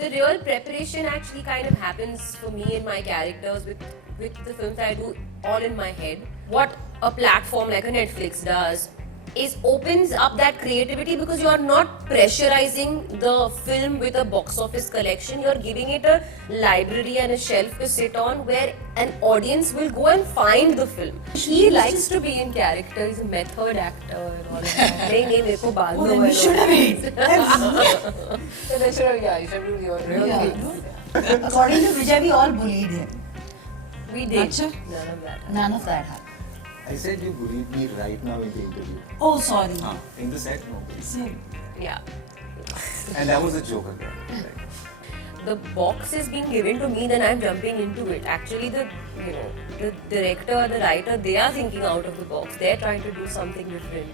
the real preparation actually kind of happens for me and my characters with the films I do all in my head. What a platform like a Netflix does is opens up that creativity because you are not pressurizing the film with a box office collection. You're giving it a library and a shelf to sit on where an audience will go and find the film. He likes to be in character. He's a method actor and all of that. नहीं मेरे को बाद में You should have it. So they should have, yeah, you should do your real things. According to Vijay, we all bullied him. We did. Acha? None of that. None of that happened. I said you bullied me right now in the interview. Oh, sorry. In the set, no. Same. Yeah. And that was a joke again. Right. The box is being given to me, then I'm jumping into it. Actually, the director, the writer, they are thinking out of the box. They're trying to do something different.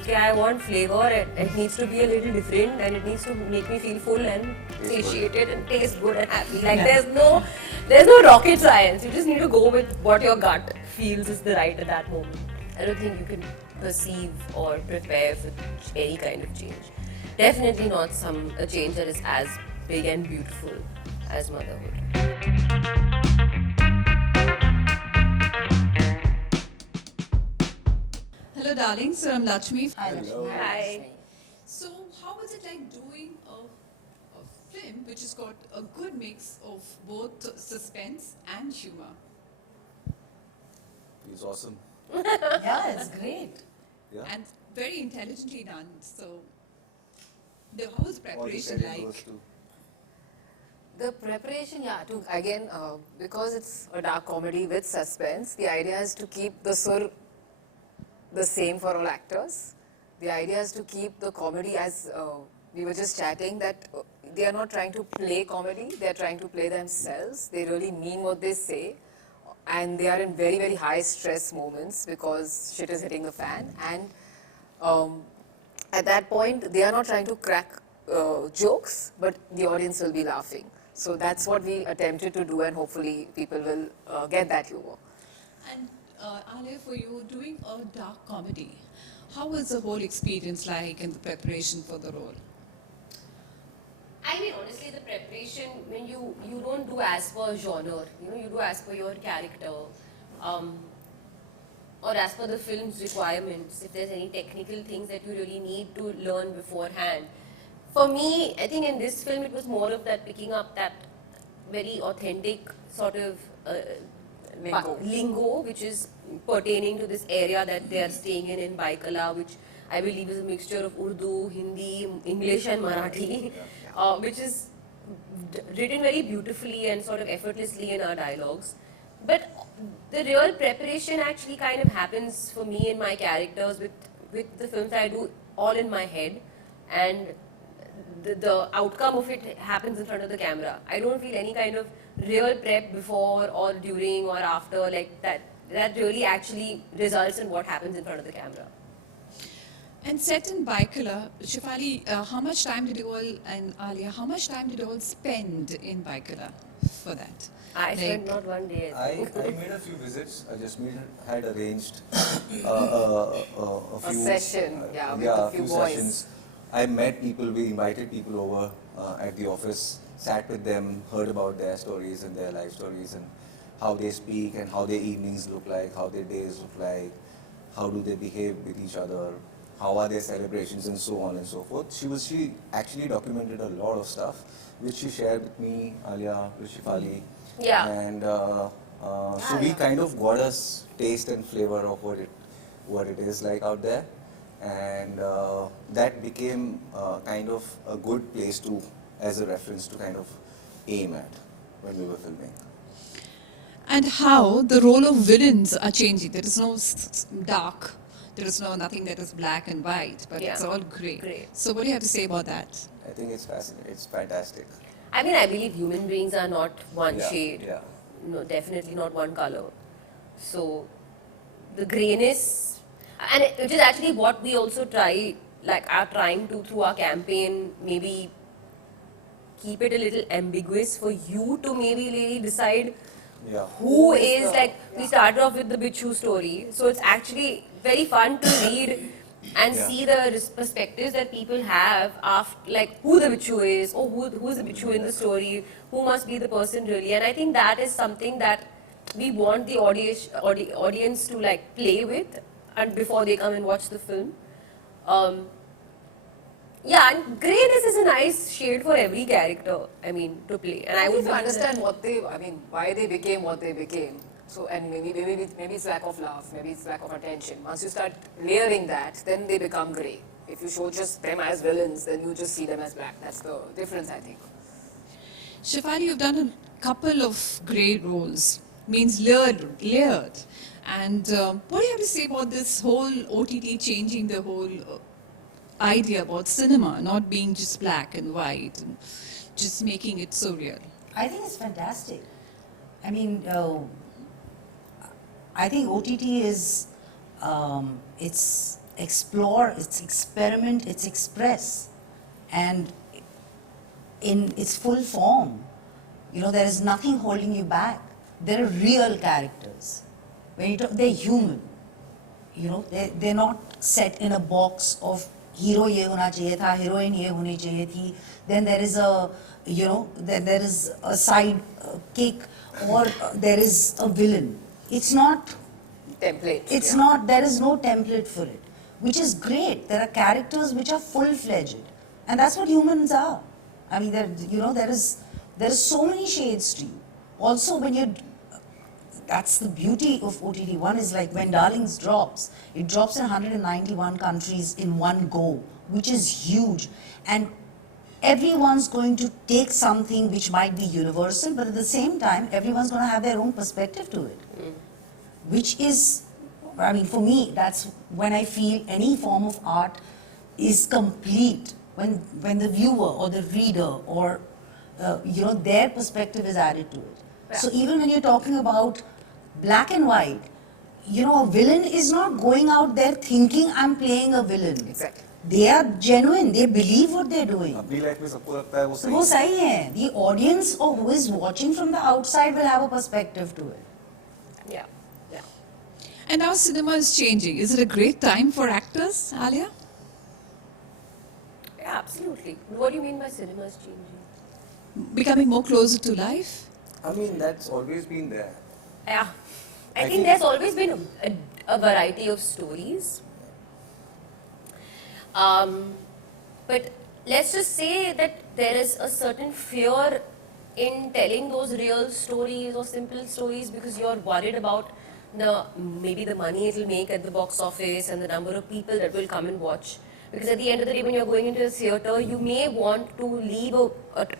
Okay, I want flavor. It needs to be a little different, and it needs to make me feel full and satiated and taste good and happy. Like there's no rocket science. You just need to go with what your gut feels is the right at that moment. I don't think you can perceive or prepare for any kind of change. Definitely not a change that is as big and beautiful as motherhood. Hello darlings, so I'm Lachmi. Hi, Lachmi. Hi. So how was it like doing a film which has got a good mix of both suspense and humor? He's awesome. Yeah, it's great. Yeah. And very intelligently done. So how was the All the preparation credit goes like? to- The preparation, again, because it's a dark comedy with suspense, the idea is to keep the sur the same for all actors. The idea is to keep the comedy as we were just chatting, that they are not trying to play comedy, they are trying to play themselves. They really mean what they say, and they are in very, very high stress moments because shit is hitting the fan. And at that point, they are not trying to crack jokes, but the audience will be laughing. So that's what we attempted to do, and hopefully people will get that humor. And Alia, for you, doing a dark comedy, how was the whole experience like in the preparation for the role? I mean, honestly, the preparation, when you don't do as per genre, you do as per your character, or as per the film's requirements, if there's any technical things that you really need to learn beforehand. For me, I think in this film, it was more of that picking up that very authentic sort of lingo, which is pertaining to this area that they are staying in Baikala, which I believe is a mixture of Urdu, Hindi, English and Marathi, which is written very beautifully and sort of effortlessly in our dialogues. But the real preparation actually kind of happens for me and my characters with the films I do all in my head, and the outcome of it happens in front of the camera. I don't feel any kind of real prep before or during or after, like that really actually results in what happens in front of the camera. And set in Baikala, Shefali, how much time did you all, and Alia, how much time did you all spend in Baikala for that? I spent not one day. I made a few visits. Jasmeet had arranged a few session, with a few boys. sessions. I met people, we invited people over at the office, sat with them, heard about their stories and their life stories and how they speak and how their evenings look like, how their days look like, how do they behave with each other, how are their celebrations and so on and so forth. She actually documented a lot of stuff which she shared with me, Alia, with Shefali. Yeah. And so we kind of got a taste and flavor of what it is like out there. And that became kind of a good place to, as a reference to kind of aim at when we were filming. And how the role of villains are changing. There is no dark, there is nothing that is black and white, but it's all grey. So what do you have to say about that? I think it's fascinating. It's fantastic. I mean, I believe human beings are not one shade. Yeah. No, definitely not one color. So the grayness, and which is actually what we also are trying to through our campaign, maybe keep it a little ambiguous for you to maybe really decide who is, like, we started off with the Bichu story, so it's actually very fun to read and Yeah. see the perspectives that people have after, like who the bichu is, or who's the bichu in the story, who must be the person really. And I think that is something that we want the audience to like play with, and before they come and watch the film. Um, yeah, and grayness is a nice shade for every character, I mean, to play. And I would I believe understand that- what they, I mean, why they became what they became. So, and maybe it's lack of love, maybe it's lack of attention. Once you start layering that, then they become grey. If you show just them as villains, then you just see them as black. That's the difference, I think. Shefali, you've done a couple of great roles, means layered. And what do you have to say about this whole OTT changing the whole idea about cinema, not being just black and white, and just making it so real? I think it's fantastic. I mean, I think OTT is, it's explore, it's experiment, it's express. And in its full form, you know, there is nothing holding you back. They're real characters. When you talk, they're human. You know, they're not set in a box of hero ye hona chahiye tha, heroine ye honi chahiye thi. Then there is a, you know, there is a side kick, or there is a villain. It's not, Template. it's yeah. not, there is no template for it, which is great. There are characters which are full-fledged, and that's what humans are. I mean, there, you know, there is so many shades to you. Also, when you, that's the beauty of OTT. One is like when Darlings drops, it drops in 191 countries in one go, which is huge. And everyone's going to take something which might be universal, but at the same time, everyone's going to have their own perspective to it. Which is, I mean, for me, that's when I feel any form of art is complete, when the viewer or the reader or, you know, their perspective is added to it. So even when you're talking about black and white, you know, a villain is not going out there thinking I'm playing a villain. Exactly. They are genuine, they believe what they're doing. अपनी life में सबको लगता है वो So वो सही सही है. The audience or who is watching from the outside will have a perspective to it. Yeah, yeah. And now cinema is changing. Is it a great time for actors, Alia? Yeah, absolutely. What do you mean by cinema is changing? Becoming more closer to life? I mean, that's always been there. Yeah. I I think think- there's always been a variety of stories. But let's just say that there is a certain fear in telling those real stories or simple stories because you're worried about maybe the money it'll make at the box office and the number of people that will come and watch. Because at the end of the day, when you're going into a theatre, you may want to leave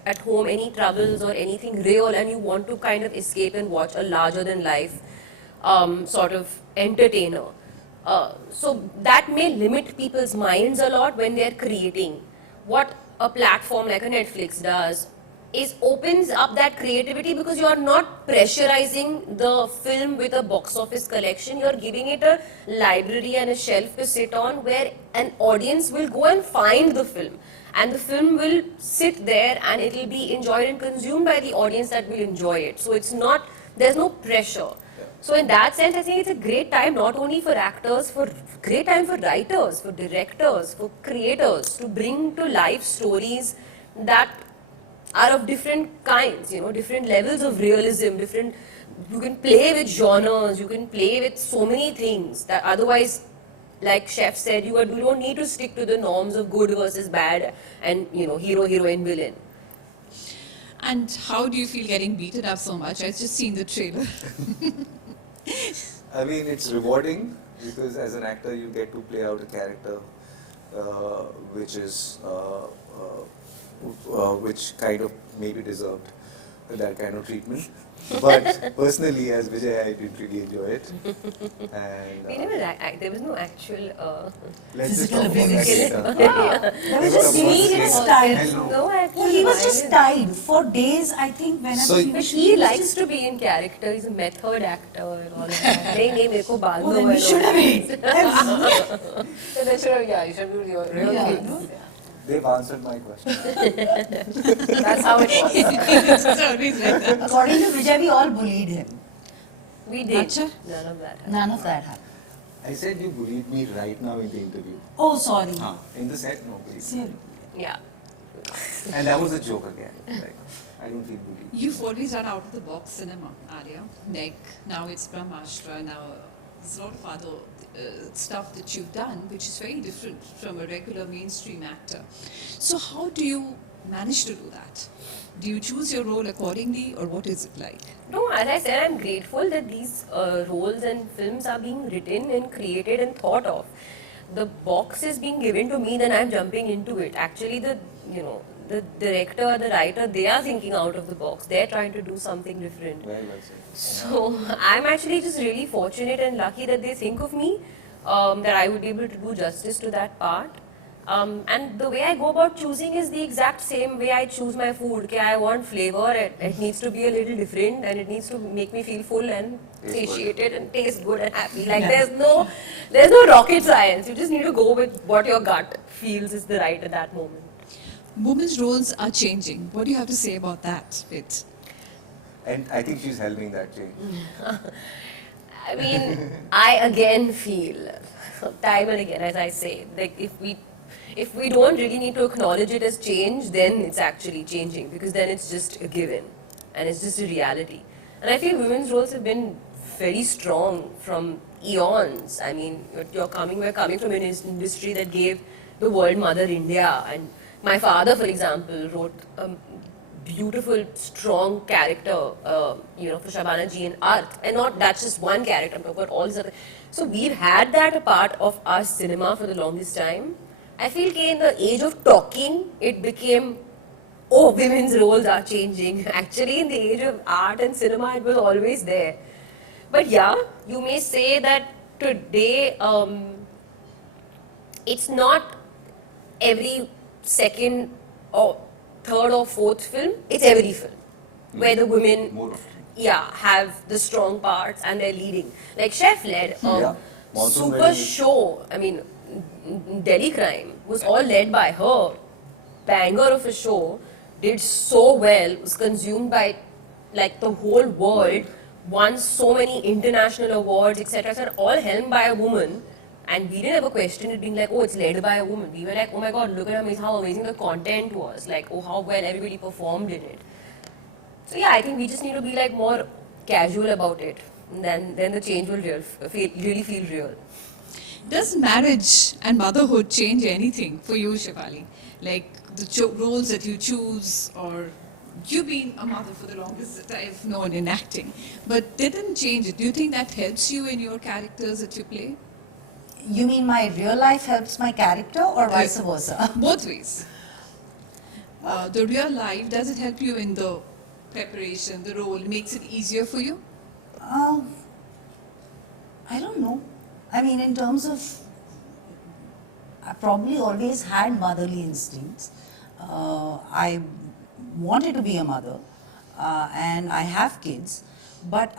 at home any troubles or anything real, and you want to kind of escape and watch a larger than life sort of entertainer. So that may limit people's minds a lot when they're creating. What a platform like a Netflix does is opens up that creativity because you are not pressurizing the film with a box office collection. You're giving it a library and a shelf to sit on where an audience will go and find the film. And the film will sit there and it will be enjoyed and consumed by the audience that will enjoy it. So it's not, there's no pressure. So in that sense, I think it's a great time not only for actors, for great time for writers, for directors, for creators to bring to life stories that are of different kinds, you know, different levels of realism, different, you can play with genres, you can play with so many things that otherwise, like Chef said, you don't need to stick to the norms of good versus bad and, you know, hero, heroine, villain. And how do you feel getting beaten up so much? I've just seen the trailer. I mean, it's rewarding because as an actor you get to play out a character which is which kind of maybe deserved that kind of treatment. But personally, as Vijay, I didn't really enjoy it. And We never, there was no actual let's just Physical talk about that abuse. later. There was just me just tied. no actual Well, he was just violence. tied for days, I think, whenever So- he But was. he likes to be in character. He's a method actor and all that. नहीं मेरे को बांधो Oh, then we and should all have that. So they should have, yeah, you should be real Yeah. kids. They've answered my question. That's how it was. It's always like that. According to Vijay, we all bullied him. We did. Acha? None of that. None of that happened. I said you bullied me right now in the interview. Oh, sorry. In the set, no, please. Sorry. Yeah. And that was a joke again. Like, I don't feel bullied. You've always done out of the box cinema, Alia. Like now it's Brahmastra, now there's a lot of other stuff that you've done which is very different from a regular mainstream actor. So how do you manage to do that? Do you choose your role accordingly or what is it like? No, as I said, I'm grateful that these roles and films are being written and created and thought of. The box is being given to me, then I'm jumping into it. Actually, the director, the writer, they are thinking out of the box. They're trying to do something different. Very well said. So I'm actually just really fortunate and lucky that they think of me, that I would be able to do justice to that part. And the way I go about choosing is the exact same way I choose my food. Okay, I want flavor, it needs to be a little different and it needs to make me feel full and satiated and taste good and happy. Like there's no rocket science. You just need to go with what your gut feels is the right at that moment. Women's roles are changing. What do you have to say about that bit? And I think she's helping that change. I mean, I again feel time and again, as I say, like if we don't really need to acknowledge it as change, then it's actually changing because then it's just a given and it's just a reality. And I feel women's roles have been very strong from eons. I mean, we're coming from an industry that gave the world Mother India, and my father, for example, wrote a beautiful, strong character, for Shabana ji in Arth, and that's just one character. I'm talking about all these other. So we've had that a part of our cinema for the longest time. I feel that in the age of talking, it became, oh, women's roles are changing. Actually, in the age of art and cinema, it was always there. But yeah, you may say that today, it's not every second or third or fourth film, it's every film where the women More often. have the strong parts and they're leading. Like Chef led Monsoon super Wedding. show, I mean, Delhi Crime was all led by her. Banger of a show, did so well, was consumed by like the whole world, won so many international awards, etc., all helmed by a woman. And we didn't ever question it being like, oh, it's led by a woman. We were like, oh my god, look at how amazing the content was. Like, oh, how well everybody performed in it. So yeah, I think we just need to be like more casual about it. And then the change will really feel real. Does marriage and motherhood change anything for you, Shefali? Like the roles that you choose, or you've been a mother for the longest that I've known in acting, but they didn't change it. Do you think that helps you in your characters that you play? You mean my real life helps my character or vice versa? Both ways. The real life, does it help you in the preparation, the role, makes it easier for you? I don't know. I mean, in terms of, I probably always had motherly instincts. I wanted to be a mother, and I have kids, but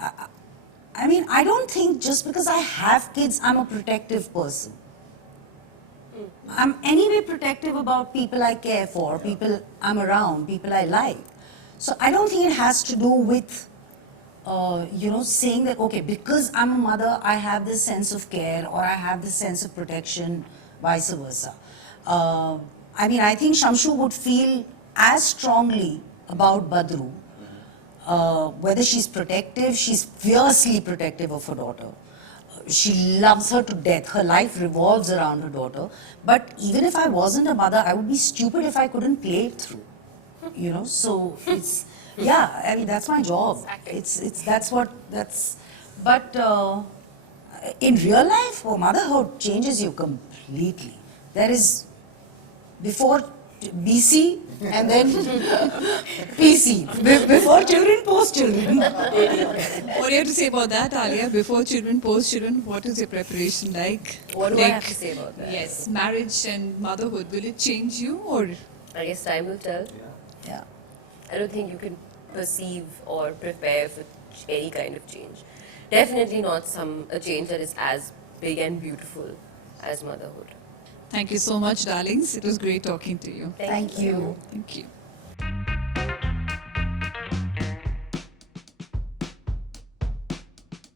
I mean, I don't think just because I have kids, I'm a protective person. I'm anyway protective about people I care for, people I'm around, people I like. So I don't think it has to do with, saying that, okay, because I'm a mother, I have this sense of care or I have this sense of protection, vice versa. I mean, I think Shamshu would feel as strongly about Badru. Whether she's protective, she's fiercely protective of her daughter. She loves her to death. Her life revolves around her daughter. But even if I wasn't a mother, I would be stupid if I couldn't play it through. So it's, yeah, I mean, that's my job. But in real life, motherhood changes you completely. There is before BC and then PC. Before children, post children. What do you have to say about that, Alia? Before children, post children, what is your preparation like? What do I have to say about that? Yes, marriage and motherhood, will it change you or? I guess time will tell. Yeah. I don't think you can perceive or prepare for any kind of change. Definitely not a change that is as big and beautiful as motherhood. Thank you so much, darlings. It was great talking to you. Thank you. Thank you.